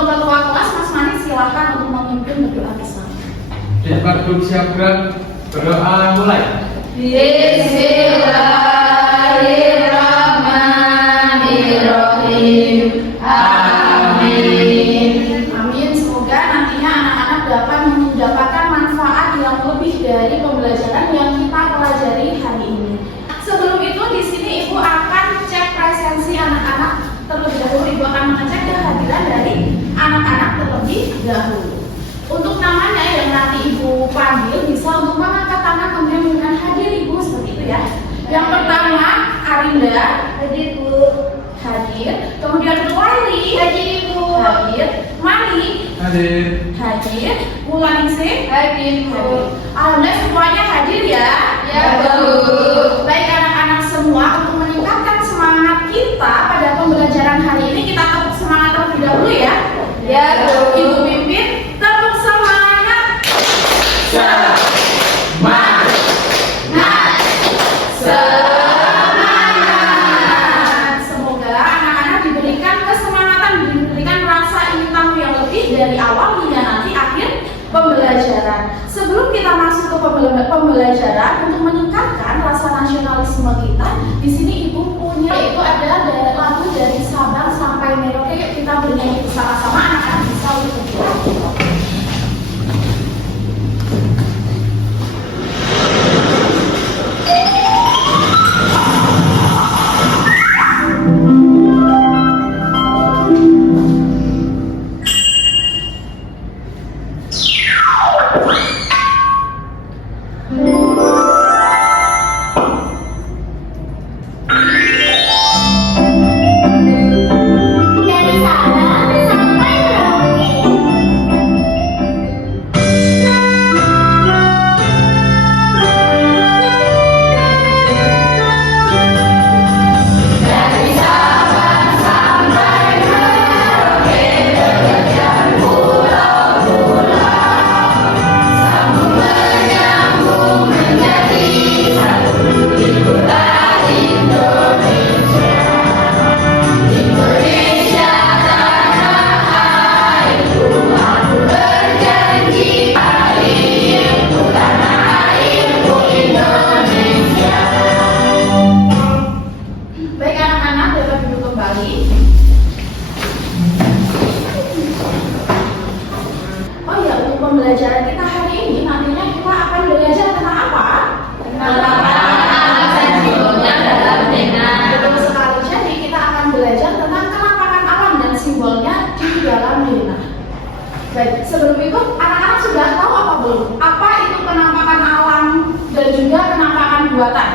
Untuk ketua kelas, Mas Manik silakan untuk memimpin berdoa bersama. Cepat duduk siap gerak, berdoa mulai. Bismillahirrahmanirrahim. Amin. Amin. Semoga nantinya anak-anak dapat mendapatkan manfaat yang lebih dari pembelajaran yang kita pelajari hari ini. Sebelum itu, di sini Ibu akan cek presensi anak-anak terlebih dahulu. Ibu akan mengecek kehadiran dari anak-anak terlebih dahulu. Untuk namanya yang nanti Ibu panggil bisa untuk mengangkat tangan kemudian dengan hadir Ibu seperti itu ya. Yang pertama Arinda, hadir Bu. Hadir. Kemudian Laili, hadir Ibu. Hadir. Mani, Hadir. hadir. Mulaningsih, Hadir Bu. Alhamdulillah semuanya hadir ya. Ya Bu. Baik anak-anak semua, untuk meningkatkan semangat kita pada pembelajaran hari ini kita tepuk semangat terlebih dahulu ya. Ya Bu. Ibu pimpin tepuk semangat. Semangat. Semoga anak-anak diberikan kesemangatan, diberikan rasa ingin tahu yang lebih dari awal hingga nanti akhir pembelajaran. Sebelum kita masuk ke pembelajaran untuk meningkatkan rasa nasionalisme kita, di sini Ibu punya itu adalah lagu dari Sabang sampai Merauke. Yuk kita bernyanyi bersama-sama, anak-anak bisa untuk berdiri. Dari Sabang sampai Merauke. Baik anak-anak, dapat duduk kembali. Oh ya, untuk pembelajaran kita hari ini nantinya kita akan belajar tentang apa? Betul sekali. Jadi kita akan belajar tentang kenampakan alam dan simbolnya di dalam denah. Baik, sebelum itu anak-anak sudah tahu apa belum? Apa itu penampakan alam dan juga penampakan buatan?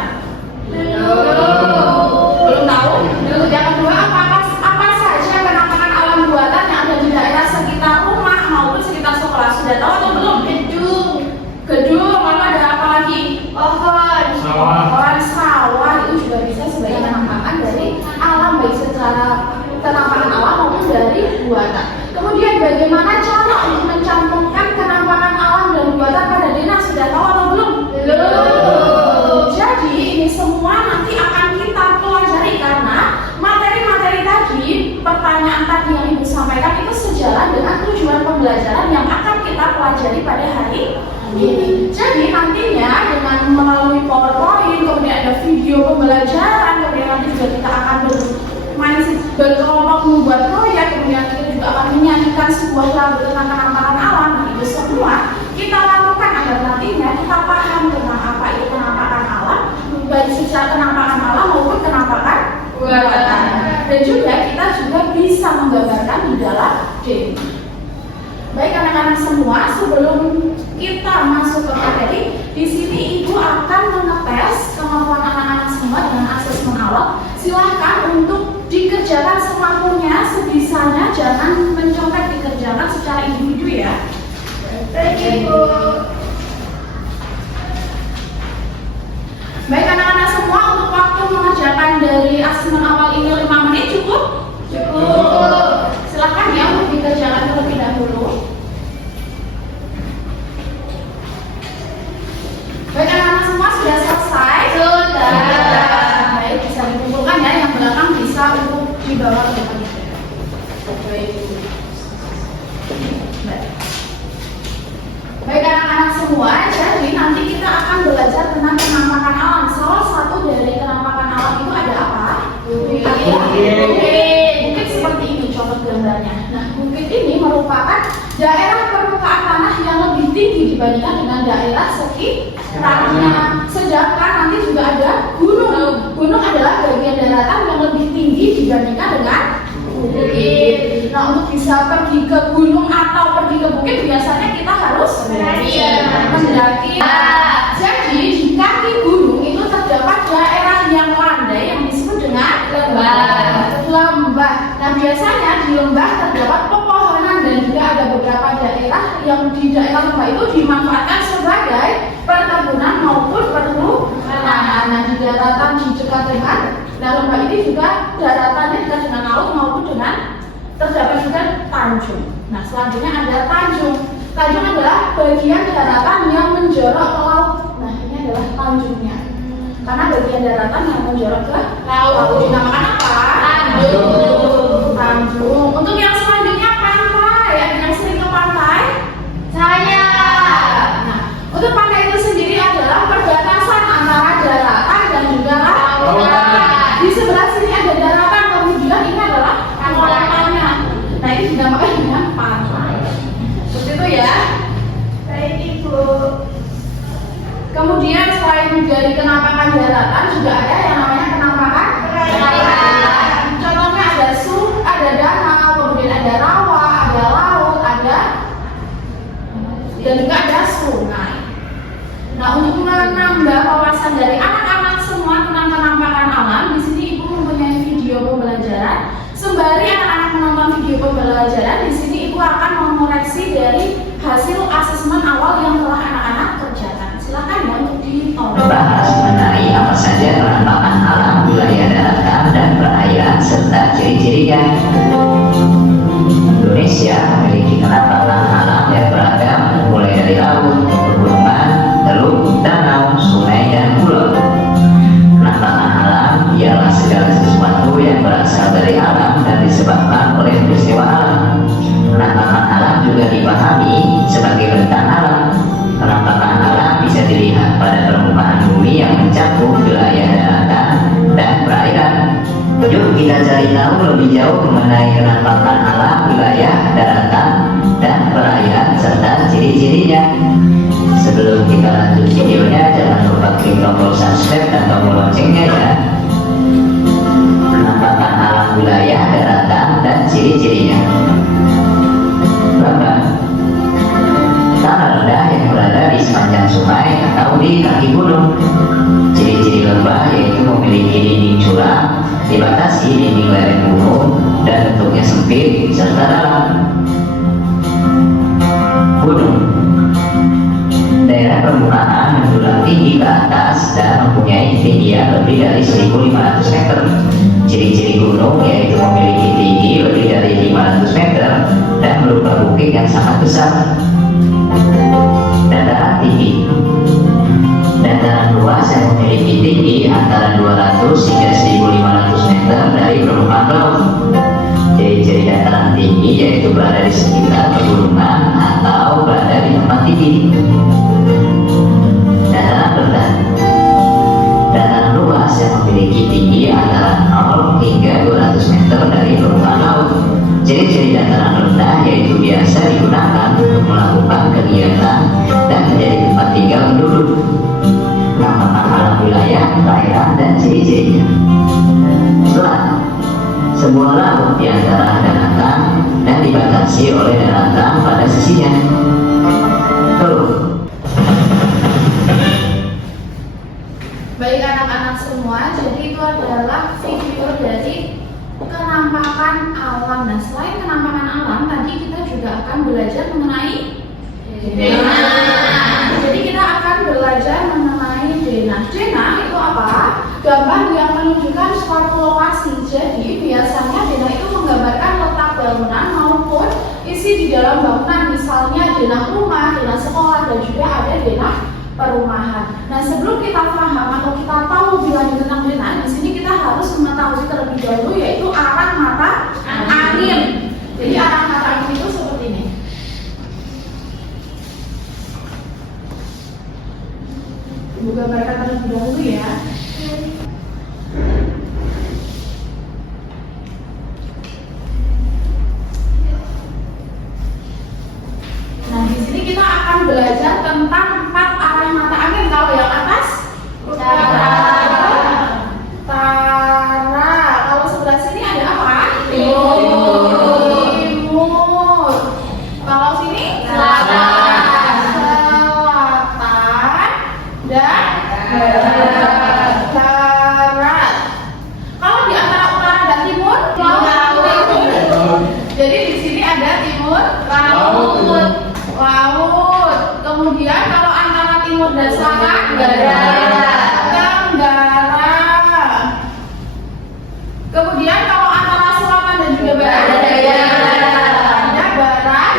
Belum tahu? Yang kedua, apa saja penampakan alam buatan yang ada di daerah sekitar rumah maupun sekitar sekolah? Sudah tahu atau belum? Gedung, lalu ada apa lagi? Pohon, sawah, itu juga bisa sebagai penampakan dari alam, baik secara penampakan alam maupun dari buatan. Kemudian bagaimana cara untuk mencantumkan penampakan alam dan buatan pada denah? Sudah tahu atau belum? Jadi ini semua nanti akan kita pelajari karena materi-materi tadi, pertanyaan tadi yang Ibu sampaikan itu sejalan dengan tujuan pembelajaran yang akan kita pelajari pada hari ini. Jadi nantinya dengan melalui PowerPoint, kemudian ada video pembelajaran, kemudian nanti juga kita akan berkelompok membuat proyek, kemudian kita juga akan menyanyikan sebuah lagu tentang penampakan alam. Nah, itu semua kita lakukan agar nantinya kita paham tentang apa itu penampakan alam, baik secara penampakan alam maupun penampakan buatan. Dan juga kita juga bisa menggambarkan di dalam game. Baik anak-anak semua, sebelum kita masuk ke materi, di sini Ibu akan mengetes kemampuan anak-anak semua dengan asesmen awal. Silahkan untuk dikerjakan semampunya, sebisanya, jangan mencoba dikerjakan secara individu ya. Baik Ibu. Baik anak-anak semua, untuk waktu mengerjakan dari asesmen awal ini 5 menit cukup? Cukup. Silahkan ya untuk dikerjakan terlebih dahulu. Baik anak-anak semua sudah selesai? Sudah. Baik, bisa dikumpulkan ya, yang belakang bisa untuk dibawa ke depan. Baik. dengan penampakan alam. Salah satu dari penampakan alam itu ada apa? Bukit seperti ini contoh gambarnya. Nah, bukit ini merupakan daerah permukaan tanah yang lebih tinggi dibandingkan dengan daerah sekitarnya. Sedangkan nanti juga ada gunung. Gunung adalah bagian daratan yang lebih tinggi dibandingkan dengan bukit. Nah, untuk bisa pergi ke gunung atau pergi ke bukit biasanya kita harus mendaki. Jadi di kaki gunung itu terdapat daerah yang landai yang disebut dengan lembah. Nah, biasanya di lembah terdapat pepohonan dan juga ada beberapa daerah yang di daerah lembah itu dimanfaatkan sebagai perkebunan maupun perkebunan. Nah, di daratan di dekat dengan lembah ini juga daratannya dekat dengan laut maupun dengan terdapat juga tanjung. Nah, selanjutnya ada tanjung. Tanjung adalah bagian daratan yang menjorok ke laut. Nah, ini adalah tanjungnya. Karena bagian daratan yang menjorok ke laut dinamakan apa? Tanjung. Untuk yang selanjutnya pantai. Ada yang sering ke pantai? Saya. Nah, untuk pantai itu sendiri adalah perbatasan antara daratan dan juga lautan. Di sebelah sini ada daratan, kemudian ini adalah lautannya. Nah, ini dinamakan dengan pantai. Seperti itu ya. Baik, Ibu. Kemudian selain dari kenampakan daratan juga ada yang namanya kenampakan perairan. Contohnya ada ada danau, kemudian ada rawa, ada laut, dan juga ada sungai. Nah, untuk menambah wawasan dari anak-anak semua tentang kenampakan alam, di sini Ibu mempunyai video pembelajaran. Sembari anak-anak menonton video pembelajaran, di sini Ibu akan mengoreksi dari hasil asesmen awal yang telah anak-anak kerjakan. Silakan ya untuk ditonton. Membahas mengenai apa saja penampakan alam wilayah daratan dan perairan serta ciri-cirinya. Indonesia memiliki penampakan alam yang beragam, mulai dari laut, pegunungan, teluk, danau, sungai, dan pulau. Penampakan alam ialah segala sesuatu yang berasal dari alam dan disebabkan oleh peristiwa alam. Penampakan alam juga dipahami sebagai bentang alam. Penampakan alam bisa dilihat pada permukaan bumi yang mencakup wilayah daratan dan perairan. Yuk kita cari tahu lebih jauh mengenai penampakan alam wilayah daratan dan perairan serta ciri-cirinya. Sebelum kita lanjut videonya, jangan lupa klik tombol subscribe dan tombol loncengnya ya. Penampakan alam wilayah daratan dan ciri-cirinya. Lembah, tanah rendah yang berada di sepanjang sungai atau di kaki gunung. Ciri-ciri lembah yaitu memiliki dinding curam, dibatasi dinding lereng gunung, dan bentuknya sempit serta dalam. Gunung, daerah permukaan menjulang tinggi ke atas dan mempunyai ketinggian lebih dari 1.500 meter. Ciri-ciri gunung yaitu memiliki tinggi lebih dari 500 meter dan berupa bukit yang sangat besar. Dataran tinggi, dataran luas yang memiliki tinggi antara 200 hingga 1.500 meter dari permukaan laut. Ciri-ciri dataran tinggi yaitu berada di sekitar pegunungan atau berada di tempat tinggi. Dataran rendah, dataran luas yang memiliki tinggi antara 0 hingga 200 meter dari permukaan laut. Ciri-ciri dataran rendah yaitu biasa digunakan untuk melakukan kegiatan dan menjadi tempat tinggal penduduk. Penampakan alam wilayah, perairan, dan ciri-cirinya. Selat, sebuah laut di antara daratan dan dibatasi oleh daratan pada sisinya. Teluk. Baik anak-anak semua, jadi itu adalah video dari kenampakan alam. Nah, selain kenampakan alam, tadi kita juga akan belajar mengenai denah. Jadi kita akan belajar mengenai denah. Denah itu apa? Gambar yang menunjukkan suatu lokasi. Jadi biasanya denah itu menggambarkan letak bangunan maupun isi di dalam bangunan. Misalnya denah rumah, denah sekolah, dan juga ada denah perumahan. Nah, sebelum kita paham atau kita tahu lebih lanjut tentang denah, di sini kita harus mengetahui terlebih dahulu yaitu arah mata angin. Jadi arah mata angin itu seperti ini. Ibu gambarkan terlebih timur? Laut. Laut. Kemudian kalau antara timur dan selatan? Tenggara. Kemudian kalau antara selatan dan juga barat? Ada barat.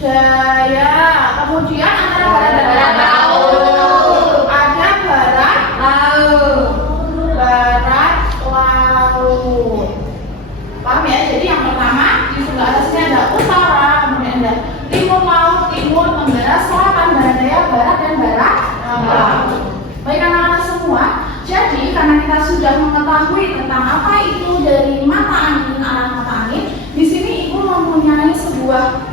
Daya. Kemudian antara barat dan laut. Ada barat laut. Barat laut. Paham ya? Jadi yang pertama di sebelah atas ini ada utara, kemudian ada timur laut, timur, tenggara, selatan, barat daya, barat dan barat laut. Baik anak-anak semua, jadi karena kita sudah mengetahui tentang apa itu dari mata angin, arah mata angin, di sini ibu mempunyai sebuah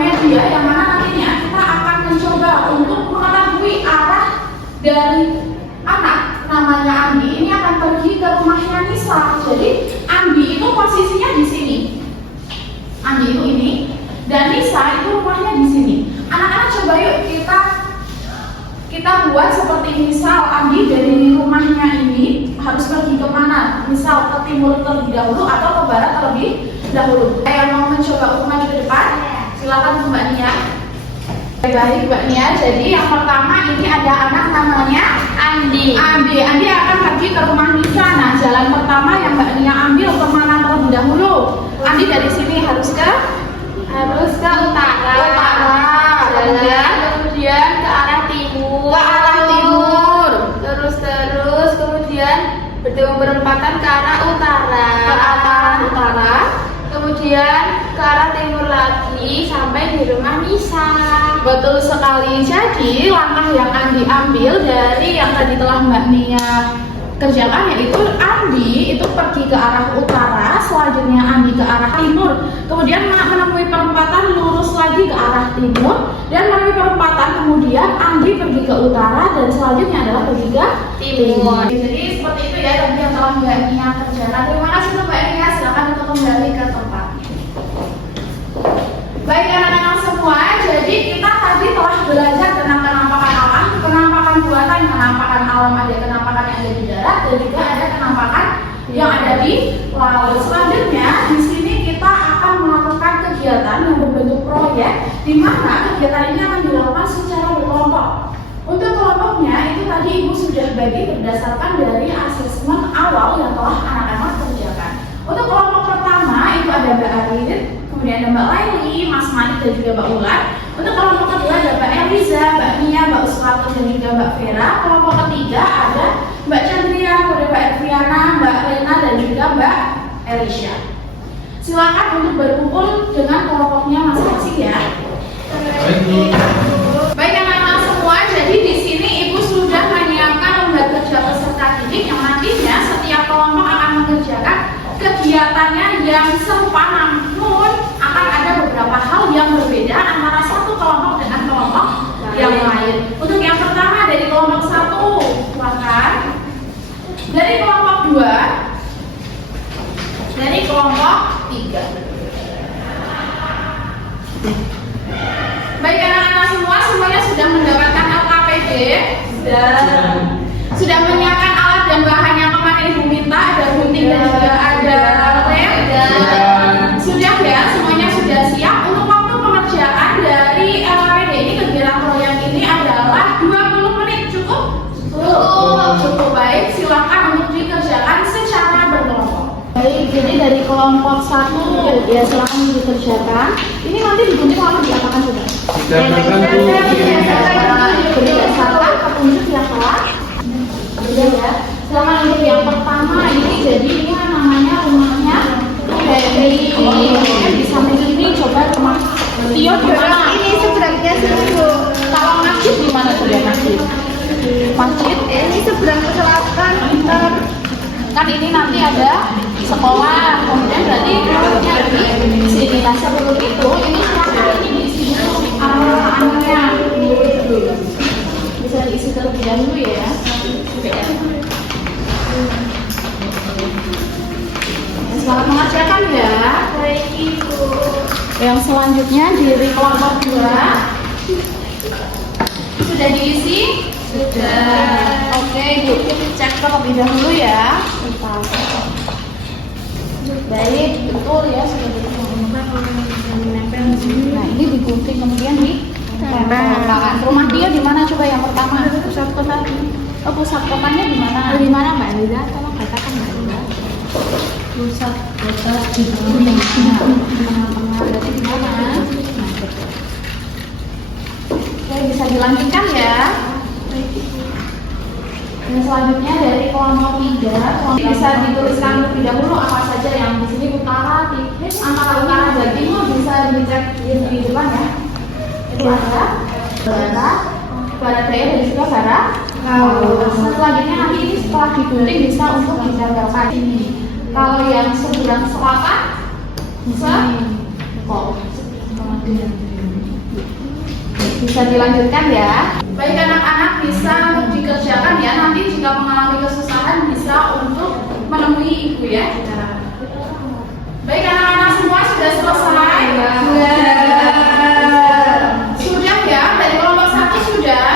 media yang mana nantinya kita akan mencoba untuk mengetahui arah dari anak namanya Andi ini akan pergi ke rumahnya Nisa. Jadi Andi itu posisinya di sini. Andi itu ini dan Nisa itu rumahnya di sini. Anak-anak coba yuk kita buat seperti misal Andi dari rumahnya ini harus pergi kemana? Misal ke timur terlebih dahulu atau ke barat terlebih dahulu. Saya mau mencoba untuk maju ke depan. Silakan Mbak Nia. Baik Mbak Nia. Jadi yang pertama ini ada anak namanya Andi akan pergi ke rumah Nisa. Nah, jalan pertama yang Mbak Nia ambil kemana terlebih dahulu? Andi dari sini harus ke utara. Jalan Kemudian ke arah timur. Terus kemudian berempatan ke arah utara. Kemudian ke arah timur lagi sampai di rumah Nisa. Betul sekali. Jadi langkah yang Andi ambil dari yang tadi telah Mbak Nia kerjakan yaitu Andi itu pergi ke arah utara, selanjutnya Andi ke arah timur, kemudian menemui perempatan lurus lagi ke arah timur, dan menemui perempatan kemudian Andi pergi ke utara dan selanjutnya adalah pergi ke timur. Jadi seperti itu ya tadi yang telah Mbak Nia kerjakan. Terima kasih Mbak Nia. Silakan untuk kembali ke tempatnya. Baik anak-anak semua, jadi kita tadi telah belajar tentang kenampakan alam, kenampakan buatan, kenampakan alam ada kenampakan yang ada di darat dan juga ada kenampakan yang ada di laut. Selanjutnya di sini kita akan melakukan kegiatan yang berbentuk proyek, di mana kegiatan ini akan dilakukan secara berkelompok. Untuk kelompoknya itu tadi ibu sudah bagi berdasarkan dari asesmen awal yang telah anak-anak kerjakan. Untuk kelompok pertama itu ada Mbak Arin, kemudian ada Mbak Laili, Mas Manik dan juga Mbak Ulan. Untuk kelompok kedua ada Mbak Eliza, Mbak Nia, Mbak Uswati dan juga Mbak Vera. Kelompok ketiga ada Mbak Chandria, kemudian Mbak Edriana, Mbak Rena dan juga Mbak Elisha. Silakan untuk berkumpul dengan kelompoknya masing-masing ya. Baik anak-anak semua, jadi di sini ibu sudah menyiapkan lembar kerja peserta didik yang nantinya setiap kelompok akan mengerjakan kegiatannya yang serupa, namun akan ada beberapa hal yang berbeda antara satu kelompok dengan kelompok yang lain. Untuk yang pertama dari kelompok 1, silakan. Dari kelompok 2, dari kelompok 3. Baik anak-anak semua, semuanya sudah mendapatkan LKPD? Sudah menyiapkan alat dan bahan yang kemarin ibu minta, ada gunting dan juga ada lem? Sudah ya, semuanya sudah siap. Untuk waktu pengerjaan dari LKPD ini, kegiatan proyek ini adalah 20 menit, cukup? Cukup. Baik, silakan untuk dikerjakan secara berkelompok. Baik, jadi dari kelompok 1 ya silakan dikerjakan. Ini nanti digunting lalu diapakan sudah? Berdasarkan petunjuk yang telah ya. Silakan untuk yang pertama ini, jadi ini namanya rumahnya Heri. Di samping ini coba rumah Tio di mana? Ini seberangnya situ. Kalau masjid di mana sudah masjid? Masjid Ini seberang ke selatan. kan ini nanti ada sekolah, kemudian berarti rumahnya di sini. Nah sebelum itu ini silakan ini diisi dulu arahnya bisa diisi terlebih dahulu ya. Selamat mengerjakan ya. Baik Ibu. Yang selanjutnya dari kelompok 2 sudah diisi? Sudah. Oke, yuk cek terlebih dahulu ya. Baik. betul ya seperti itu. Nah ini digunting kemudian ditempelkan. Rumah dia di mana coba yang pertama? Pusat kota. Oh, pusat kotanya di mana? Di mana Mbak Lida? Tolong katakan Mbak Lida. Pusat kota di tengah-tengah. Berarti di mana? Oke, bisa dilanjutkan ya. Yang selanjutnya dari kelompok 3 bisa dituliskan terlebih dahulu apa saja yang di sini utara, antara utara dan timur bisa dicek di depan ya. Itu ada barat daya dan juga barat. Selanjutnya nanti ini setelah digunting bisa untuk ditempelkan ini. Kalau yang seberang selatan bisa dilanjutkan ya. Baik anak-anak bisa dikerjakan ya. Nanti jika mengalami kesusahan bisa untuk menemui ibu ya. Baik anak-anak semua sudah selesai. Sudah ya. Dari kelompok 1 sudah.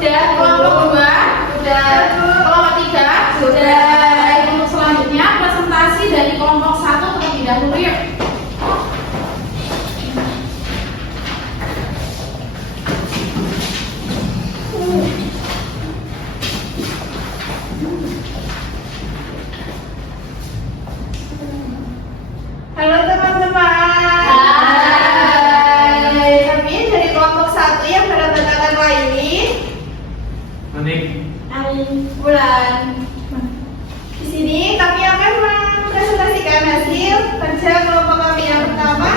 Kelompok 2 sudah. Kelompok 3 sudah. Baik, untuk selanjutnya presentasi dari kelompok 1 terlebih dahulu yuk. Halo teman-teman. Hai. Kami dari kelompok 1 yang beranggotakan Laili, Manik. Bulan. Di sini kami akan mempresentasikan hasil kerja kelompok kami yang pertama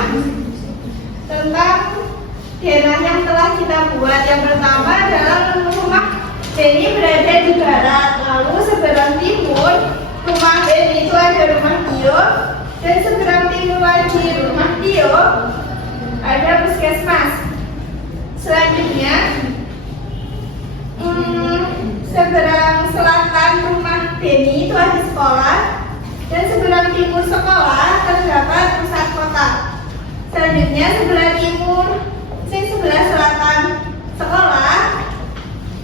tentang denah yang telah kita buat. Yang pertama adalah rumah Beni berada di barat, lalu seberang timur rumah Beni itu ada rumah Tio, dan seberang timur lagi rumah Tio ada puskesmas. Selanjutnya seberang selatan rumah Beni itu ada sekolah, dan seberang timur sekolah terdapat pusat kota. Selanjutnya sebelah selatan sekolah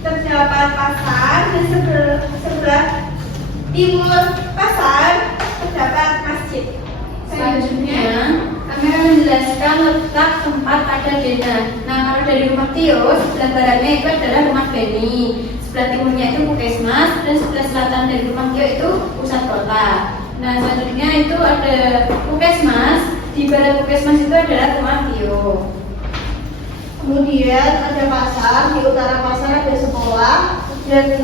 terdapat pasar, dan sebelah timur pasar terdapat masjid. Selanjutnya kami akan menjelaskan letak tempat ada denah. Nah, kalau dari rumah Tio, sebelah baratnya itu adalah rumah Beni, sebelah timurnya itu puskesmas, dan sebelah selatan dari rumah Tio itu pusat kota. Nah, selanjutnya itu ada puskesmas, di barat puskesmas itu adalah rumah Tio. Kemudian ada pasar, di utara pasar ada sekolah, dan di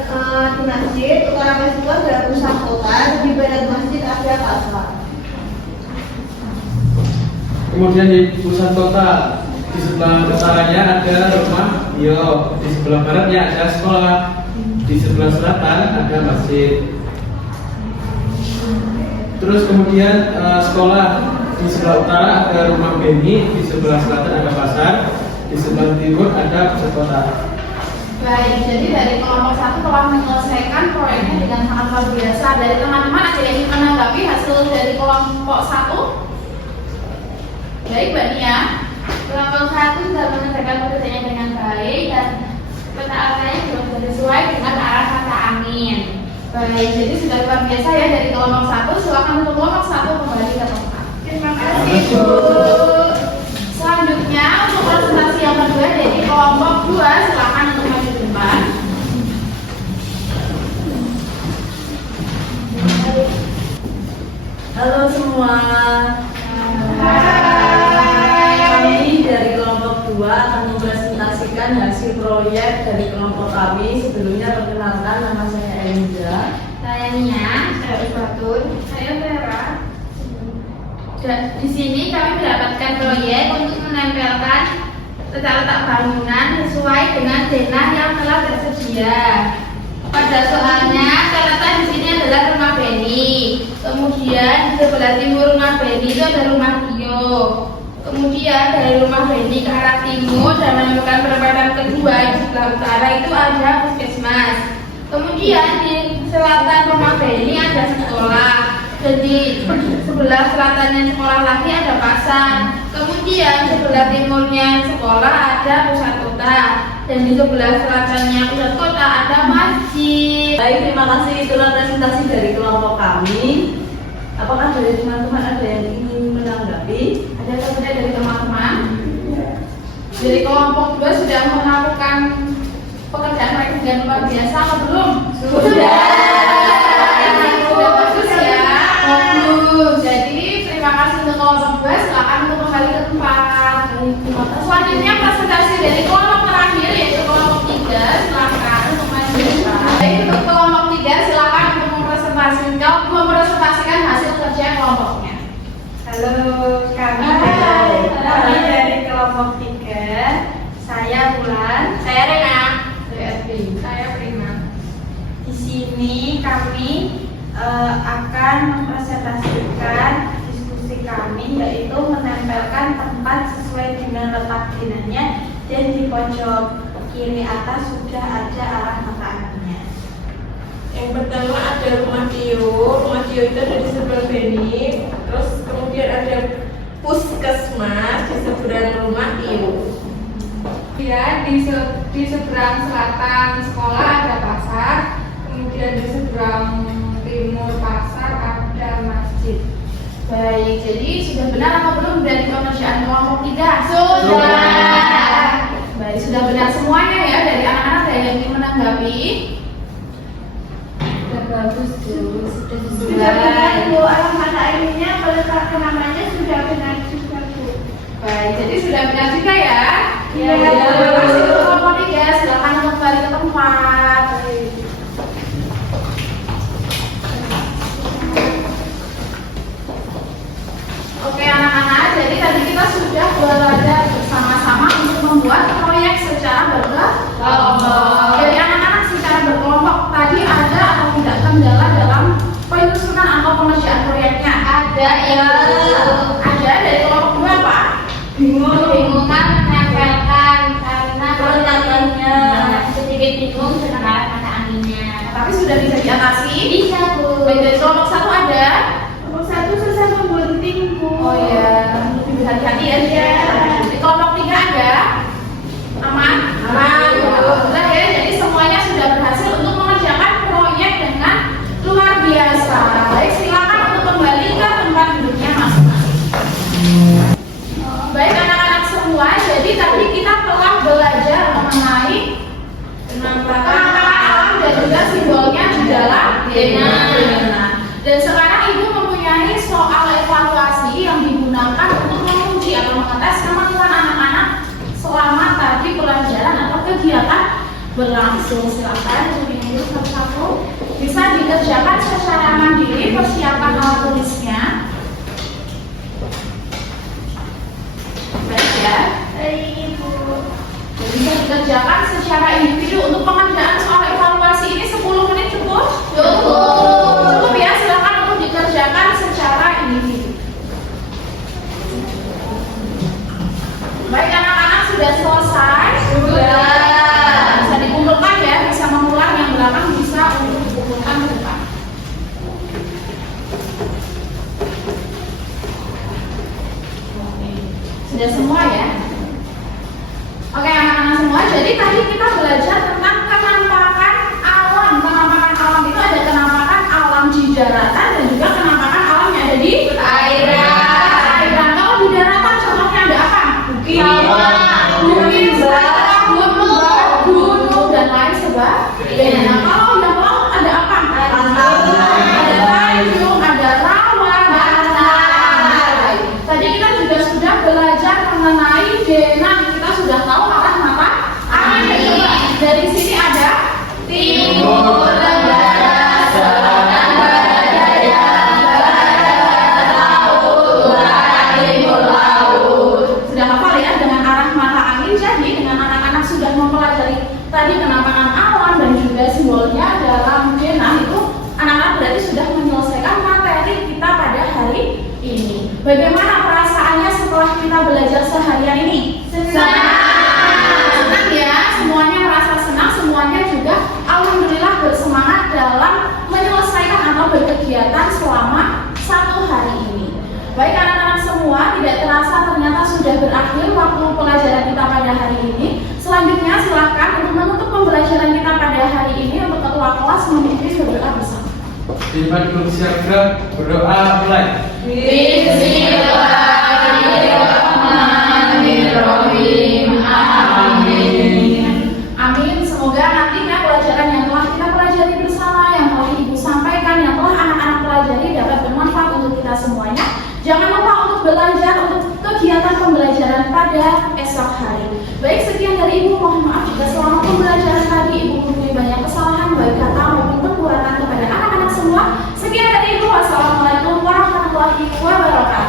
masjid, utara masjid itu ada pusat kota, di barat masjid ada pasar. Kemudian di pusat kota, di sebelah utaranya ada rumah Tio, di sebelah baratnya ada sekolah, di sebelah selatan ada masjid. Terus kemudian sekolah di sebelah utara ada rumah Beni, di sebelah selatan ada pasar, di sebelah timur ada pusat kota. Baik, jadi dari kelompok 1 telah menyelesaikan proyeknya dengan sangat luar biasa. Dari teman-teman ada yang ingin menanggapi hasil dari kelompok 1? Baik, Mbak Nia. Kelompok 1 sudah mengerjakan pekerjaannya dengan baik dan peta-petanya juga sudah sesuai dengan arah kata angin. Baik, jadi sudah luar biasa ya dari kelompok 1. Silakan untuk kelompok 1 kembali ke tempat. Terima kasih, Bu. Selanjutnya untuk presentasi yang kedua dari kelompok 2, silakan untuk maju ke depan. Halo semua. Hai. Kami dari kelompok 2 akan mempresentasikan hasil proyek dari kelompok kami. Sebelumnya perkenalkan, nama saya Eliza. Saya Nia, saya Uswatun, saya Vera. Di sini kami mendapatkan proyek untuk menempelkan letak-letak bangunan sesuai dengan denah yang telah tersedia. Pada soalnya terletak di sini adalah rumah Beni. Kemudian di sebelah timur rumah Beni itu ada rumah Tio. Kemudian dari rumah Beni ke arah timur dan menemukan perempatan kedua di sebelah utara itu ada puskesmas. Kemudian di selatan rumah Beni ada sekolah. Jadi sebelah selatannya sekolah lagi ada pasar. Kemudian sebelah timurnya sekolah ada pusat kota. Dan di sebelah selatannya pusat kota ada masjid. Baik, terima kasih. Itulah presentasi dari kelompok kami. Apakah dari teman-teman ada yang ingin menanggapi? Ada kemudian dari teman-teman. Dari kelompok 2 sudah melakukan pekerjaan mereka dengan luar biasa atau belum? Sudah bagus ya. Bagus. Jadi terima kasih untuk kelompok 2. Silakan untuk kembali ke tempat. Selanjutnya presentasi dari kelompok terakhir yaitu kelompok 3. Silakan untuk maju ke depan. Baik, untuk kelompok 3 silakan untuk mempresentasikan hasil kerja kelompoknya. Halo, kami dari kelompok 3. Saya Bulan. Saya Rena. Saya Prima. Di sini kami akan mempresentasikan diskusi kami, yaitu menempelkan tempat sesuai dengan letak dinanya, dan di pojok kiri atas sudah ada arah mata anginnya. Yang pertama ada rumah Tio itu ada di sebelah Beni. Terus kemudian ada puskesmas di seberang rumah Tio. Ya, di seberang selatan sekolah ada pasar, kemudian di seberang timur pasar ada masjid. Baik, jadi sudah benar atau belum dari pengerjaan kelompok 3? Sudah. Baik, sudah benar semuanya ya. Dari anak-anak ada yang ingin menanggapi? Sudah bagus tuh. Sudah benar Bu, arah mata anginnya, peletakan namanya sudah benar juga Bu. Baik, jadi sudah benar juga ya. Iya. Terima kasih untuk kelompok 3. Silakan kembali ke tempat. Oke anak-anak, jadi tadi kita sudah belajar bersama-sama untuk membuat proyek secara berkelompok. Jadi anak-anak secara berkelompok tadi ada atau tidak kendala dalam penyusunan atau pengerjaan proyeknya? Ada ya. Ada dari kelompok 2 apa? Bingungan menempelkan karena Peletaknya sedikit bingung dengan arah mata anginnya. tapi sudah bisa diatasi. Bisa Bu. Baik, dari kelompok 1 ada. Kelompok 1 susah memgunting Bu. Oh ya, lebih berhati-hati ya. Di kelompok 3 ada. Aman? Aman. Alhamdulillah ya. Jadi semuanya sudah berhasil untuk mengerjakan proyek dengan luar biasa. Baik, silakan untuk kembali ke tempat duduknya masing-masing. Baik anak-anak semua, jadi tadi kita telah belajar mengenai penampakan alam dan juga simbolnya di dalam denah. Dan sekarang Ibu mempunyai soal evaluasi yang digunakan untuk menguji atau mengetes kemampuan anak-anak selama tadi pelajaran atau kegiatan berlangsung. Silakan untuk ini satu-satu bisa dikerjakan secara mandiri, persiapan alat tulisnya. Baik ya. Baik Bu. Jadi bisa dikerjakan secara individu. Untuk pengerjaan soal evaluasi ini 10 menit cukup? Cukup ya, silakan untuk dikerjakan secara individu. Baik anak-anak sudah selesai? Sudah. Bisa dikumpulkan ya, bisa mengulang yang belakang bisa untuk dikumpulkan ke depan. Sudah semua ya? Oke anak-anak semua, jadi tadi kita belajar tentang kenampakan alam. Kenampakan alam itu ada kenampakan alam di daratan dan juga kenampakan alam yang ada di perairan. Kalau di daratan contohnya ada apa? Bukit, gunung dan lain sebagainya. Nah, kalau yang laut ada apa? Ada tanjung, ada rawa, pantai. Tadi kita juga sudah belajar mengenai denah. Kita sudah tahu arah mata angin. Dari sini ada timur, tenggara, selatan, barat, daya, barat, laut, utara, timur, laut. Sudah hafal ya dengan arah mata angin. Jadi dengan anak-anak sudah mempelajari tadi kenampakan alam dan juga simbolnya dalam denah itu, anak-anak berarti sudah menyelesaikan materi kita pada hari ini. Bagaimana perasaannya setelah kita belajar seharian ini? Senang ya, semuanya merasa senang, semuanya juga alhamdulillah bersemangat dalam menyelesaikan atau berkegiatan selama 1 hari ini. Baik anak-anak semua, tidak terasa ternyata sudah berakhir waktu pelajaran kita pada hari ini. Selanjutnya silahkan untuk menutup pembelajaran kita pada hari ini untuk ketua kelas memimpin berdoa bersama. Iman siap berdoa mulai. Bismillahirrahmanirrahim. Amin. Amin. Semoga nantinya pelajaran yang telah kita pelajari bersama, yang telah Ibu sampaikan, yang telah anak-anak pelajari dapat bermanfaat untuk kita semuanya. Jangan lupa untuk belajar untuk kegiatan pembelajaran pada esok hari. Baik, sekian dari Ibu. Mohon maaf jika selama pembelajaran tadi Ibu mempunyai banyak kesalahan baik kata maupun perbuatan kepada anak-anak semua. Sekian dari Ibu. Wassalamualaikum warahmatullahi wabarakatuh.